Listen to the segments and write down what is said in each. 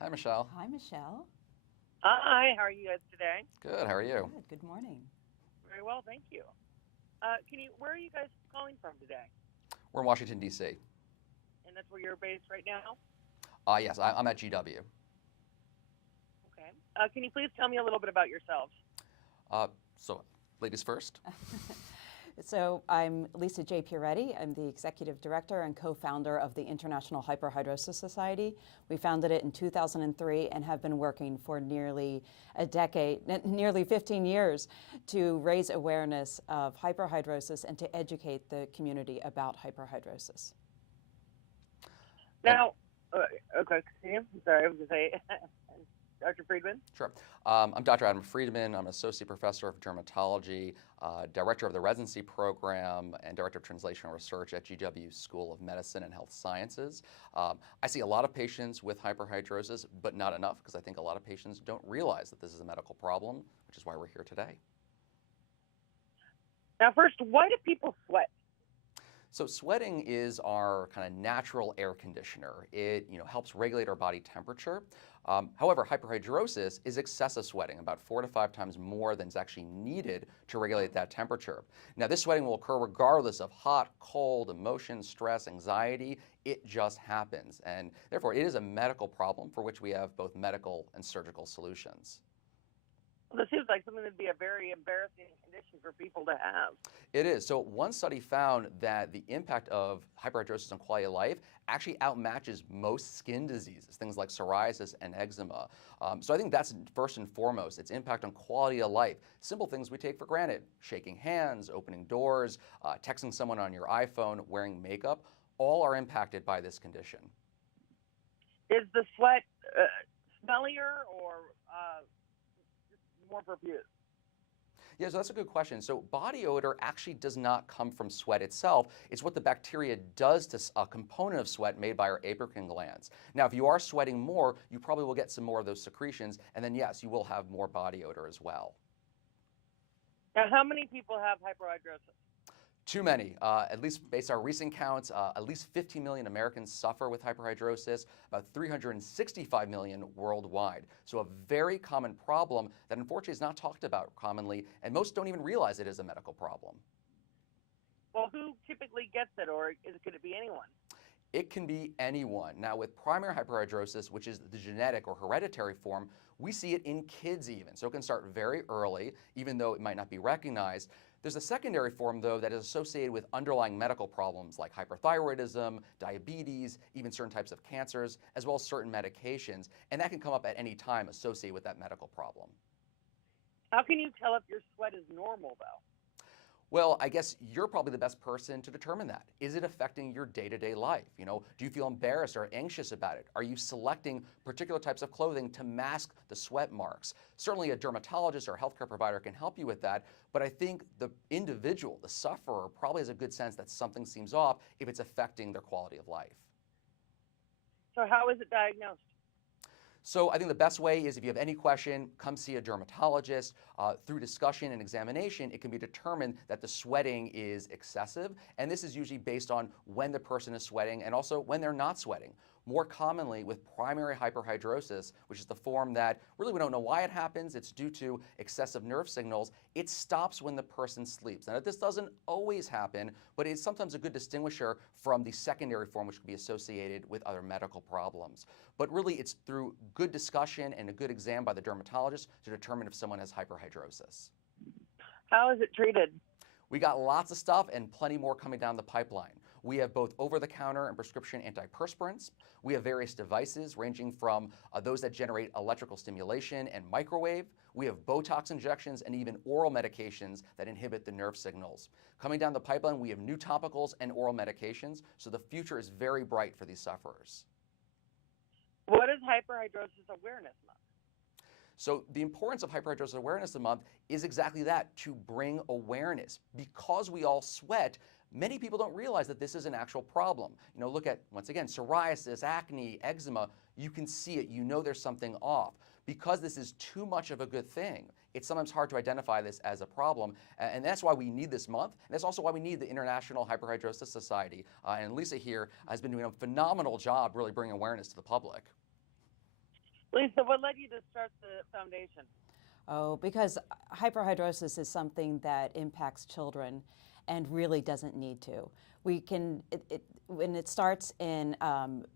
Hi, Michelle. Hi, Michelle. Hi, how are you guys today? Good. How are you? Good morning. Very well, thank you. Where are you guys calling from today? We're in Washington, D.C. And that's where you're based right now? Yes, I'm at GW. Okay. Can you please tell me a little bit about yourselves? So, ladies first. So I'm Lisa J. Pieretti. I'm the executive director and co-founder of the International Hyperhidrosis Society. We founded it in 2003 and have been working for nearly a decade, nearly 15 years, to raise awareness of hyperhidrosis and to educate the community about hyperhidrosis. And Now, okay, continue. Sorry, I was going to say, Dr. Friedman? sure. I'm Dr. Adam Friedman. I'm an associate professor of dermatology, director of the residency program, and director of translational research at GW School of Medicine and Health Sciences. I see a lot of patients with hyperhidrosis, but not enough, because I think a lot of patients don't realize that this is a medical problem, which is why we're here today. Now, first, why do people sweat? So sweating is our kind of natural air conditioner. It helps regulate our body temperature. However, hyperhidrosis is excessive sweating, about 4 to 5 times more than is actually needed to regulate that temperature. Now, this sweating will occur regardless of hot, cold, emotion, stress, anxiety. It just happens. And therefore, it is a medical problem for which we have both medical and surgical solutions. Well, this seems like something that'd be a very embarrassing condition for people to have. It is. So one study found that the impact of hyperhidrosis on quality of life actually outmatches most skin diseases, things like psoriasis and eczema. So I think that's first and foremost, its impact on quality of life. Simple things we take for granted, shaking hands, opening doors, texting someone on your iPhone, wearing makeup, all are impacted by this condition. Is the sweat smellier or just more profuse? Yeah, so that's a good question. So body odor actually does not come from sweat itself. It's what the bacteria does to a component of sweat made by our apocrine glands. Now, if you are sweating more, you probably will get some more of those secretions, and then yes, you will have more body odor as well. Now, how many people have hyperhidrosis? Too many. At least based on our recent counts, at least 15 million Americans suffer with hyperhidrosis, about 365 million worldwide. So a very common problem that unfortunately is not talked about commonly, and most don't even realize it is a medical problem. Well, who typically gets it, or could it be anyone? It can be anyone. Now, with primary hyperhidrosis, which is the genetic or hereditary form, we see it in kids even. So it can start very early, even though it might not be recognized. There's a secondary form, though, that is associated with underlying medical problems like hyperthyroidism, diabetes, even certain types of cancers, as well as certain medications. And that can come up at any time associated with that medical problem. How can you tell if your sweat is normal, though? Well, I guess you're probably the best person to determine that. Is it affecting your day-to-day life? Do you feel embarrassed or anxious about it? Are you selecting particular types of clothing to mask the sweat marks? Certainly a dermatologist or a healthcare provider can help you with that, but I think the individual, the sufferer, probably has a good sense that something seems off if it's affecting their quality of life. So how is it diagnosed? So I think the best way is if you have any question, come see a dermatologist. Through discussion and examination, it can be determined that the sweating is excessive, and this is usually based on when the person is sweating and also when they're not sweating. More commonly with primary hyperhidrosis, which is the form that really we don't know why it happens, it's due to excessive nerve signals, it stops when the person sleeps. Now this doesn't always happen, but it's sometimes a good distinguisher from the secondary form, which can be associated with other medical problems. But really it's through good discussion and a good exam by the dermatologist to determine if someone has hyperhidrosis. How is it treated? We got lots of stuff and plenty more coming down the pipeline. We have both over-the-counter and prescription antiperspirants. We have various devices ranging from those that generate electrical stimulation and microwave. We have Botox injections and even oral medications that inhibit the nerve signals. Coming down the pipeline, we have new topicals and oral medications, so the future is very bright for these sufferers. What is Hyperhidrosis Awareness Month? So the importance of Hyperhidrosis Awareness Month is exactly that, to bring awareness. Because we all sweat, many people don't realize that this is an actual problem. Look at, once again, psoriasis, acne, eczema. You can see it. You know there's something off. Because this is too much of a good thing, it's sometimes hard to identify this as a problem. And that's why we need this month. And that's also why we need the International Hyperhidrosis Society. And Lisa here has been doing a phenomenal job really bringing awareness to the public. Lisa, what led you to start the foundation? Oh, because hyperhidrosis is something that impacts children and really doesn't need to. We can, when it starts in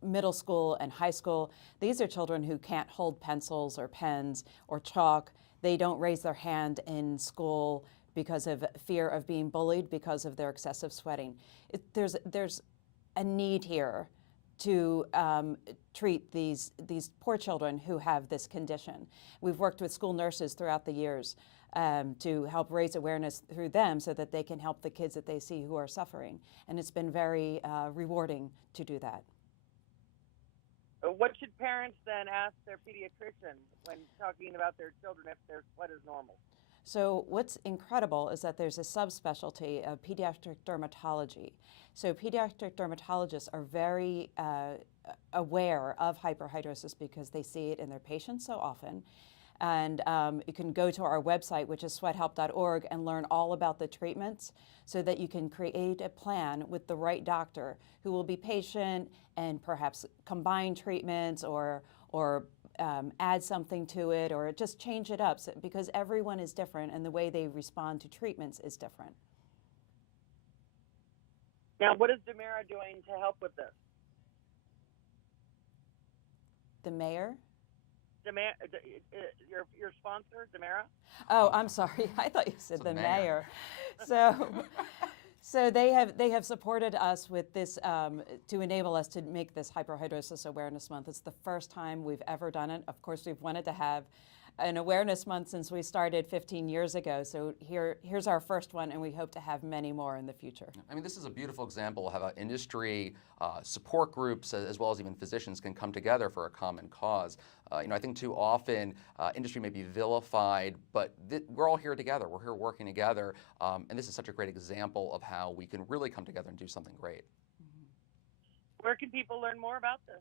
middle school and high school, these are children who can't hold pencils or pens or chalk. They don't raise their hand in school because of fear of being bullied because of their excessive sweating. There's a need here to treat these poor children who have this condition. We've worked with school nurses throughout the years to help raise awareness through them so that they can help the kids that they see who are suffering. And it's been very rewarding to do that. What should parents then ask their pediatrician when talking about their children if their sweat is normal? So what's incredible is that there's a subspecialty of pediatric dermatology. So pediatric dermatologists are very aware of hyperhidrosis because they see it in their patients so often. And you can go to our website, which is sweathelp.org, and learn all about the treatments so that you can create a plan with the right doctor who will be patient and perhaps combine treatments or add something to it or just change it up because everyone is different and the way they respond to treatments is different. Now, what is Demera doing to help with this? The mayor? Your sponsor, Demera? Oh, I'm sorry. I thought you said the mayor. mayor. So they have supported us with this to enable us to make this Hyperhidrosis Awareness Month. It's the first time we've ever done it. Of course, we've wanted to have an awareness month since we started 15 years ago. So here's our first one, and we hope to have many more in the future. I mean, this is a beautiful example of how industry support groups as well as even physicians can come together for a common cause. I think too often industry may be vilified, but we're all here together. We're here working together, and this is such a great example of how we can really come together and do something great. Where can people learn more about this?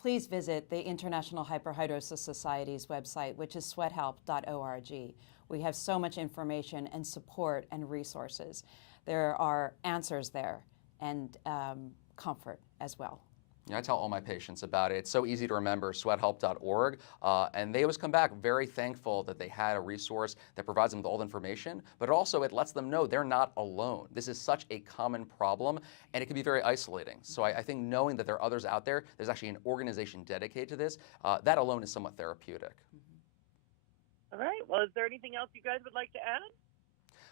Please visit the International Hyperhidrosis Society's website, which is sweathelp.org. We have so much information and support and resources. There are answers there and comfort as well. I tell all my patients about it. It's so easy to remember, sweathelp.org, and they always come back very thankful that they had a resource that provides them with all the information, but also it lets them know they're not alone. This is such a common problem, and it can be very isolating. So I think knowing that there are others out there, there's actually an organization dedicated to this, that alone is somewhat therapeutic. All right. Well, is there anything else you guys would like to add?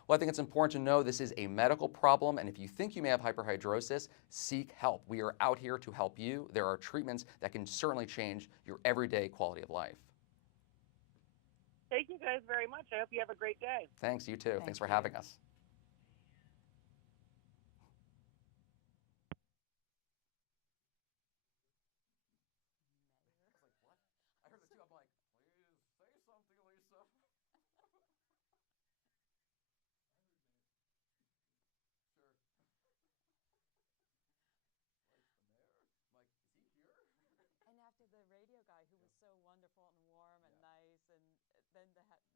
Well, I think it's important to know this is a medical problem, and if you think you may have hyperhidrosis, seek help. We are out here to help you. There are treatments that can certainly change your everyday quality of life. Thank you guys very much. I hope you have a great day. Thanks, you too. Thanks for having us. I heard it too. I'm like, please say something, Lisa. And after the radio guy who was so wonderful and warm and nice, and then to have